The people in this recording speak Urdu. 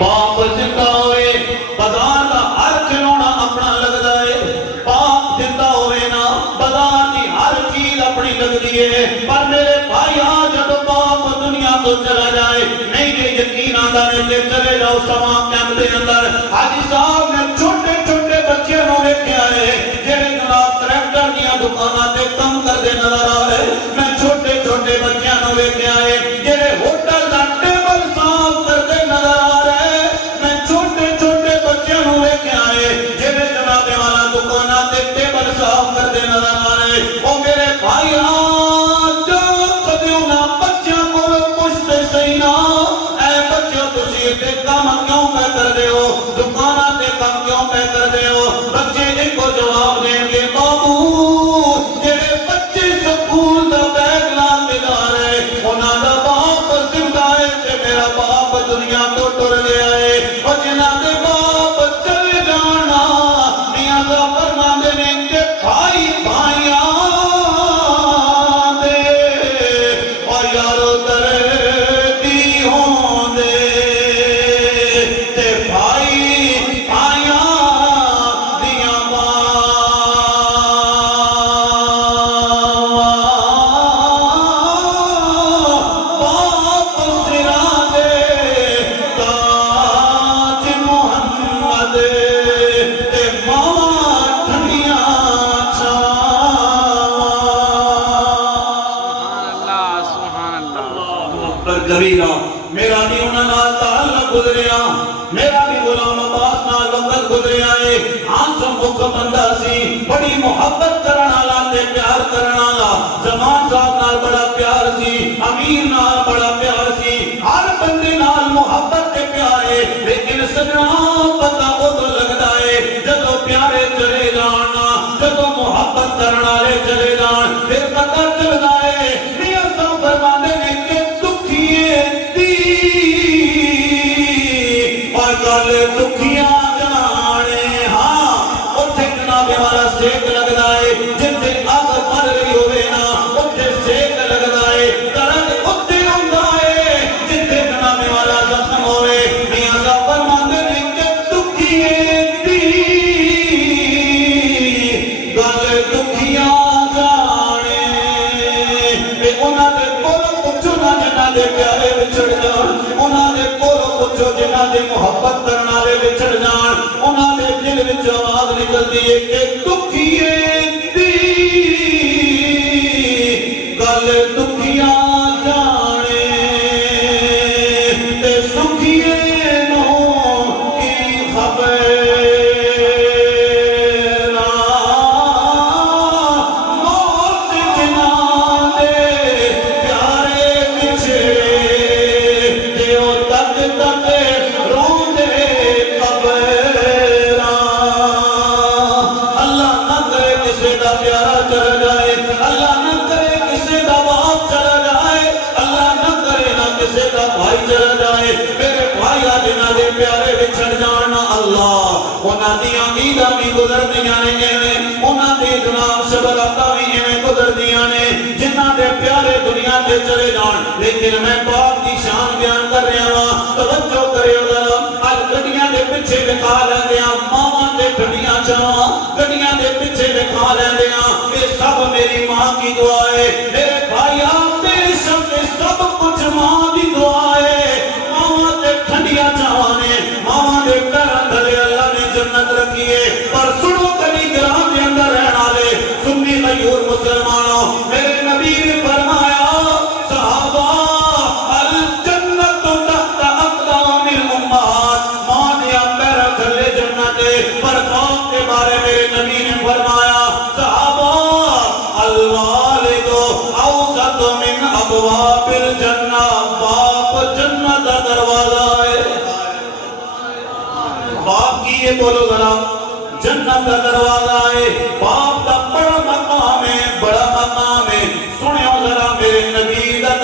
باپ زندہ ہوئے بازار دا ہر کھلونا اپنا لگ جائے باپ زندہ ہوئے نا بازار دی ہر چیز اپنی لگ دیئے پر میرے بھائی جب باپ دنیا تو چلا جائے نہیں کہ یقین آدھا نے چلے جاؤ سما کیمپ دے اندر حاجی صاحب نے چھوٹے چھوٹے بچے نو دیکھے آئے جڑے جناب ٹریکٹر دیا دکانہ تے کم کر دے نظر آ رہے میں چھوٹے چھوٹے بچے نو دیکھے آئے جڑے ہوٹل دا ٹیبل صاف کر دے نظر آ رہے میں چھوٹے چھوٹے بچے نو دیکھے آئے جڑے جناب والا دکانہ تے ٹیبل صاف کر دے نظر آ رہے او میرے بھائی جو کدیوں نہ بچوں کو پوچھتے صحیح نہ اے بچوں تسی تے کام کیوں پہ کر دے ہو دکانہ تے کام کیوں پہ کر دے ہو بچے ان کو جواب دیں گے بابو جڑے بچے سکول دا بیگ لان کے جا رہے انہاں دا باپ زندہ ہے تے میرا باپ دنیا تو ٹر گیا ہے اور جنہاں دے باپ چلے جانا میاں صاحب فرماندے نے کہ بھائی بھائیاں دے اور یارو دردی ہوں دے تے بھائی بھائیاں دیاں باپ سرا دے تاج محمد تے ماں ٹھنڈیاں سبحان اللہ پر کبیرہ میرا بھی انہاں نال تعلق گزریا میرا بھی غلام عباس نال وقت گزریا ہے ہاسم مکھ بندہ سی بڑی محبت کرنا لا تے پیار کرنا لا زمان صاحب نال بڑا پیار سی امیر نال بڑا پیار سی ہر بندے نال محبت تے پیار ہے لیکن سجنا پتہ ادو لگدا ہے جدو پیارے چلے جانا جدو محبت کرنا لے چلے جان پھر پتہ چلدا ہے میاں صاحب فرماندے نے کہ دکھیے دی اور گل دکھیاں جانے ہاں اتھے جناب والا سیک لگدا ہے جتھے اگ مر رہی ہوئے نا اتھے سیک لگدا ہے درد اتھے ہوندا ہے جتھے جناب والا زخم ہوئے میاں صاحب فرماندے نے کہ دکھیے دی گل دکھیاں جانے اے انہاں دے کولوں پوچھو نا جنہاں دے پیارے وچھڑ جان انہاں دے کولوں پوچھو جنہاں دے محبت کرن والے وچھڑ جان انہاں دے دل وچ آواز نکلدی ہے کہ دکھیے دی گل دکھیاں جانے تے سکھیے نو کی خبر موت جنہاں دے پیارے وچھڑے تے او تک تک روندے قبراں اللہ نہ کرے کسے دا پیارا چلا جائے اللہ نہ کرے کسے دا باپ چلا جائے اللہ نہ کرے نہ کسے دا بھائی چلا جائے میرے بھائی جنہاں دے پیارے وچھڑ جانا اللہ انہاں دیاں عیداں بھی گزر دیاں نے ایویں انہاں دے جناب شبراتاں بھی ایویں گزر دیاں نے جنہاں دے پیارے دنیا تے چلے جان لیکن میں پاک دی شان بیان کر رہا ہاں توجہ کریو ذرا اج گڈیاں دے پیچھے لکھا لیندے ہاں ماواں دے گڈیاں چاواں گڈیاں دے پیچھے لکھا لیندے ہاں یہ سب میری ماں کی دعا ہے میرے بھائی بے شک یہ سب کچھ ماں دی دعا ہے ماواں تے ٹھنڈیاں چاواں نے ماواں دے پیراں تھلے اللہ نے جنت رکھی ہے پر سنو کبھی گرام دے اندر رہن والے سنی غیور مسلمانوں میرے نبی نے فرمایا صحابہ الجنت تحت اقدام الامہات ماں دے پیراں تھلے جنت ہے پر باپ کے بارے میرے نبی نے فرمایا صحابہ الوالد اوسط من ابواب الجنہ باپ جنت کا دروازہ ہے باپ کی یہ بولو ذرا جنت کا دروازہ ہے باپ کا